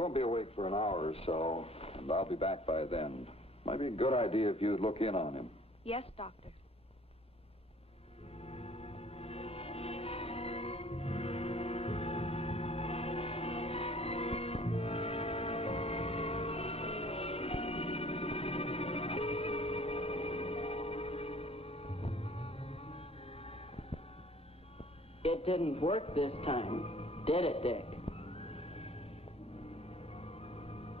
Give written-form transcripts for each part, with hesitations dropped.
won't be awake for an hour or so, and I'll be back by then. Might be a good idea if you'd look in on him. Yes, Doctor. It didn't work this time, did it, Dick?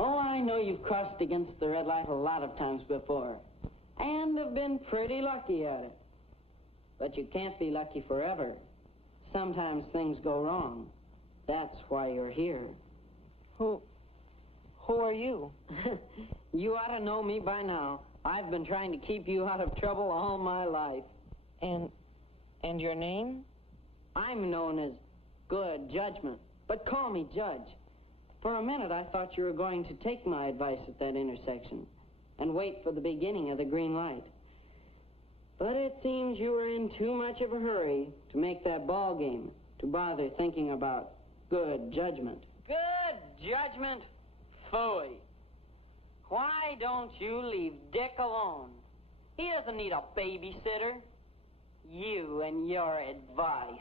Oh, I know you've crossed against the red light a lot of times before, and have been pretty lucky at it. But you can't be lucky forever. Sometimes things go wrong. That's why you're here. Who are you? You ought to know me by now. I've been trying to keep you out of trouble all my life. And your name? I'm known as Good Judgment, but call me Judge. For a minute, I thought you were going to take my advice at that intersection and wait for the beginning of the green light. But it seems you were in too much of a hurry to make that ball game to bother thinking about good judgment. Good judgment? Phooey. Why don't you leave Dick alone? He doesn't need a babysitter. You and your advice.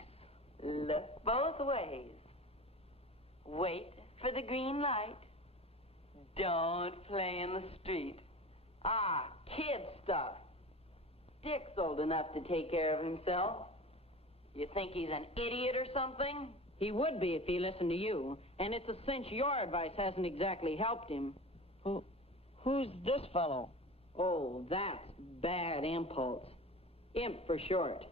Look both ways. Wait for the green light. Don't play in the street. Ah, kid stuff. Dick's old enough to take care of himself. You think he's an idiot or something? He would be if he listened to you, and it's a cinch your advice hasn't exactly helped him. Who's this fellow? Oh, that's Bad Impulse. Imp for short.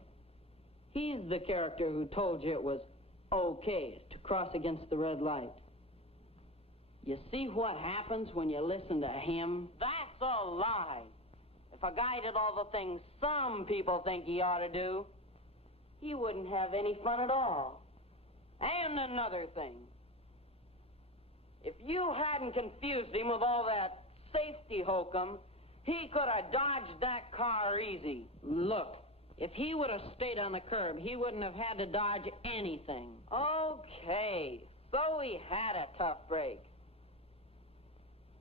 He's the character who told you it was okay to cross against the red light. You see what happens when you listen to him? That's a lie. If a guy did all the things some people think he ought to do, he wouldn't have any fun at all. And another thing. If you hadn't confused him with all that safety hokum, he could have dodged that car easy. Look, if he would have stayed on the curb, he wouldn't have had to dodge anything. Okay, so he had a tough break.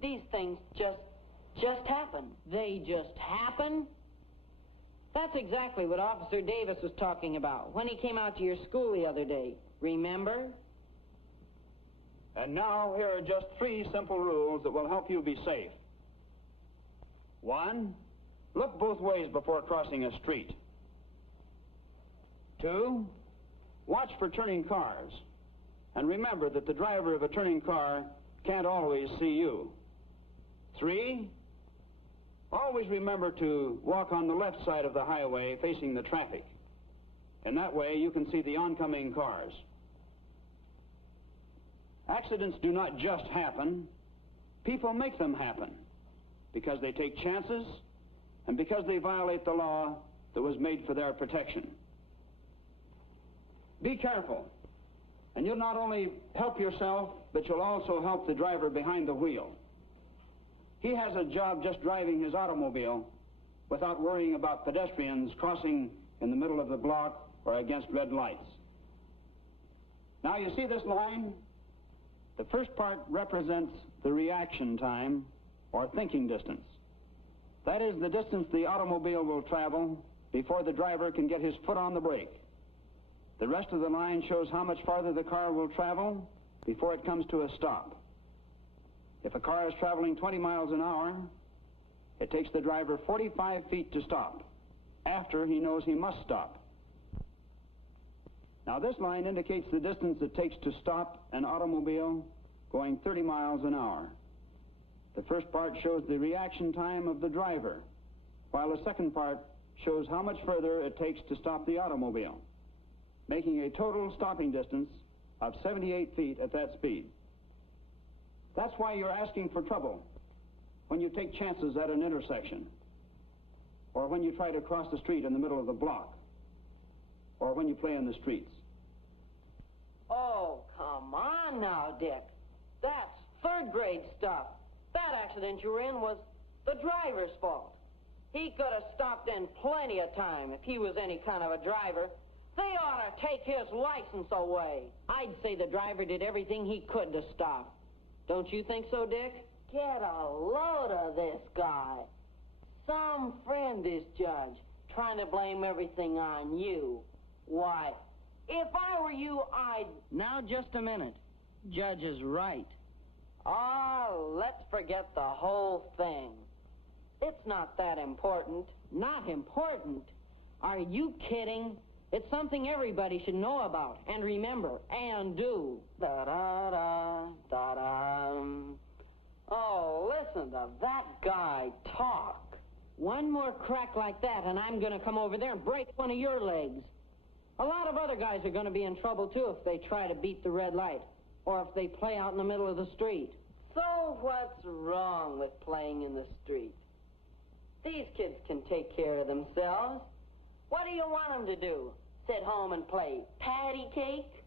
These things just happen. They just happen? That's exactly what Officer Davis was talking about when he came out to your school the other day. Remember? And now, here are just 3 simple rules that will help you be safe. 1, look both ways before crossing a street. 2, watch for turning cars. And remember that the driver of a turning car can't always see you. 3, always remember to walk on the left side of the highway facing the traffic. And that way you can see the oncoming cars. Accidents do not just happen. People make them happen because they take chances and because they violate the law that was made for their protection. Be careful, and you'll not only help yourself, but you'll also help the driver behind the wheel. He has a job just driving his automobile without worrying about pedestrians crossing in the middle of the block or against red lights. Now, you see this line? The first part represents the reaction time, or thinking distance. That is the distance the automobile will travel before the driver can get his foot on the brake. The rest of the line shows how much farther the car will travel before it comes to a stop. If a car is traveling 20 miles an hour, it takes the driver 45 feet to stop, after he knows he must stop. Now, this line indicates the distance it takes to stop an automobile going 30 miles an hour. The first part shows the reaction time of the driver, while the second part shows how much further it takes to stop the automobile, making a total stopping distance of 78 feet at that speed. That's why you're asking for trouble when you take chances at an intersection, or when you try to cross the street in the middle of the block, or when you play in the streets. Oh, come on now, Dick. That's third-grade stuff. That accident you were in was the driver's fault. He could have stopped in plenty of time if he was any kind of a driver. They ought to take his license away. I'd say the driver did everything he could to stop. Don't you think so, Dick? Get a load of this guy. Some friend is Judge, trying to blame everything on you. Why, if I were you, I'd... Now, just a minute. Judge is right. Let's forget the whole thing. It's not that important. Not important? Are you kidding? It's something everybody should know about, and remember, and do. Da-da-da, da-da. Oh, listen to that guy talk. One more crack like that, and I'm going to come over there and break one of your legs. A lot of other guys are going to be in trouble, too, if they try to beat the red light, or if they play out in the middle of the street. So what's wrong with playing in the street? These kids can take care of themselves. What do you want them to do? Sit home and play patty cake?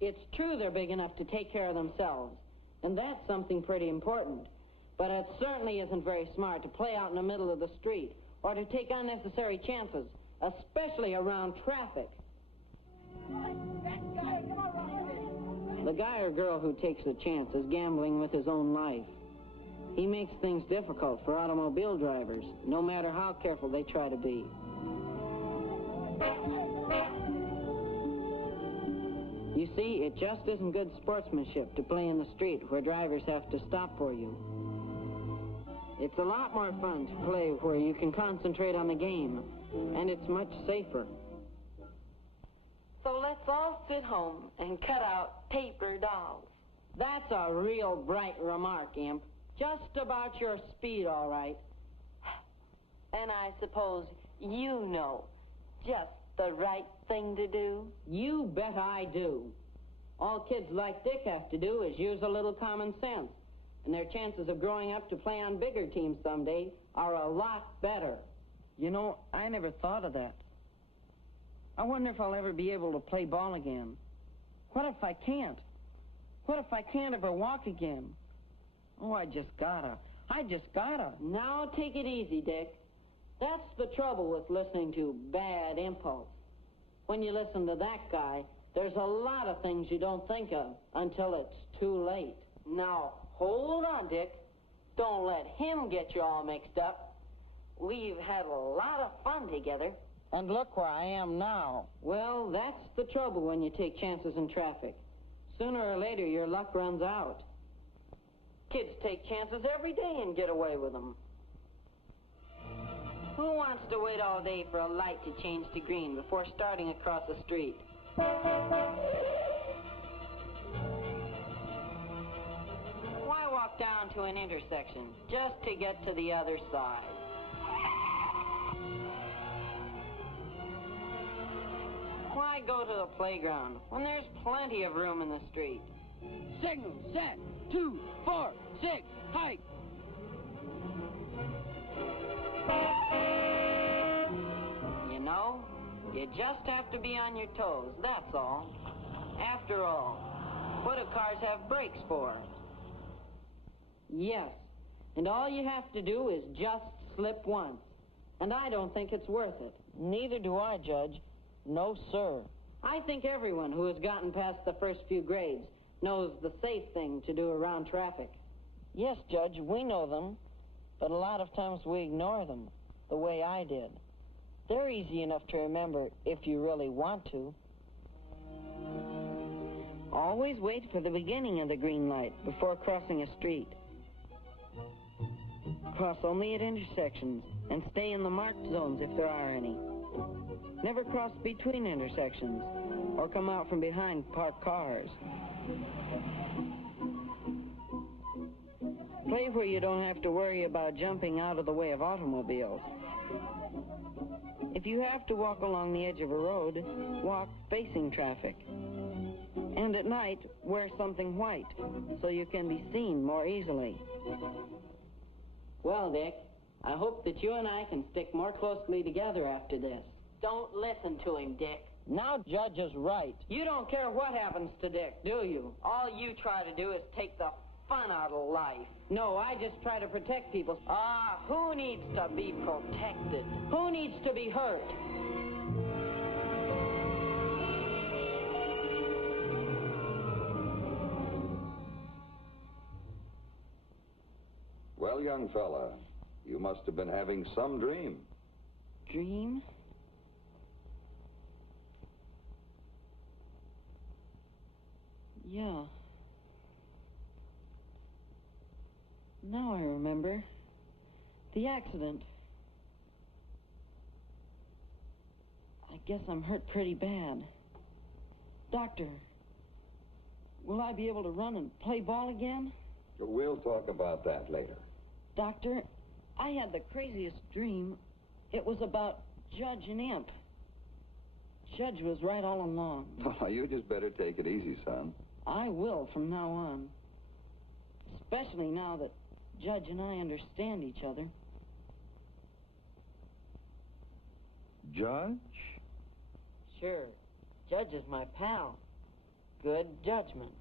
It's true they're big enough to take care of themselves, and that's something pretty important. But it certainly isn't very smart to play out in the middle of the street or to take unnecessary chances, especially around traffic. The guy or girl who takes a chance is gambling with his own life. He makes things difficult for automobile drivers, no matter how careful they try to be. You see, it just isn't good sportsmanship to play in the street where drivers have to stop for you. It's a lot more fun to play where you can concentrate on the game, and it's much safer. So let's all sit home and cut out paper dolls. That's a real bright remark, Imp. Just about your speed, all right. And I suppose you know just the right thing to do? You bet I do. All kids like Dick have to do is use a little common sense, and their chances of growing up to play on bigger teams someday are a lot better. You know, I never thought of that. I wonder if I'll ever be able to play ball again. What if I can't? What if I can't ever walk again? Oh, I just gotta. Now take it easy, Dick. That's the trouble with listening to Bad Impulse. When you listen to that guy, there's a lot of things you don't think of until it's too late. Now, hold on, Dick. Don't let him get you all mixed up. We've had a lot of fun together. And look where I am now. Well, that's the trouble when you take chances in traffic. Sooner or later, your luck runs out. Kids take chances every day and get away with them. Who wants to wait all day for a light to change to green before starting across the street? Why walk down to an intersection just to get to the other side? Why go to the playground when there's plenty of room in the street? Signal, set, 2, 4, 6, hike. You know, you just have to be on your toes, that's all. After all, what do cars have brakes for? Yes, and all you have to do is just slip once. And I don't think it's worth it. Neither do I, Judge. No, sir. I think everyone who has gotten past the first few grades knows the safe thing to do around traffic. Yes, Judge, we know them, but a lot of times we ignore them, the way I did. They're easy enough to remember if you really want to. Always wait for the beginning of the green light before crossing a street. Cross only at intersections and stay in the marked zones if there are any. Never cross between intersections or come out from behind parked cars. Play where you don't have to worry about jumping out of the way of automobiles. If you have to walk along the edge of a road, walk facing traffic. And at night, wear something white so you can be seen more easily. Well, Dick, I hope that you and I can stick more closely together after this. Don't listen to him, Dick. Now Judge is right. You don't care what happens to Dick, do you? All you try to do is take the fun out of life. No, I just try to protect people. Who needs to be protected? Who needs to be hurt? young fella, you must have been having some dream. Dream? Yeah. Now I remember. The accident. I guess I'm hurt pretty bad. Doctor, will I be able to run and play ball again? We'll talk about that later. Doctor, I had the craziest dream. It was about Judge and Imp. Judge was right all along. Oh, you just better take it easy, son. I will from now on. Especially now that Judge and I understand each other. Judge? Sure. Judge is my pal. Good judgment.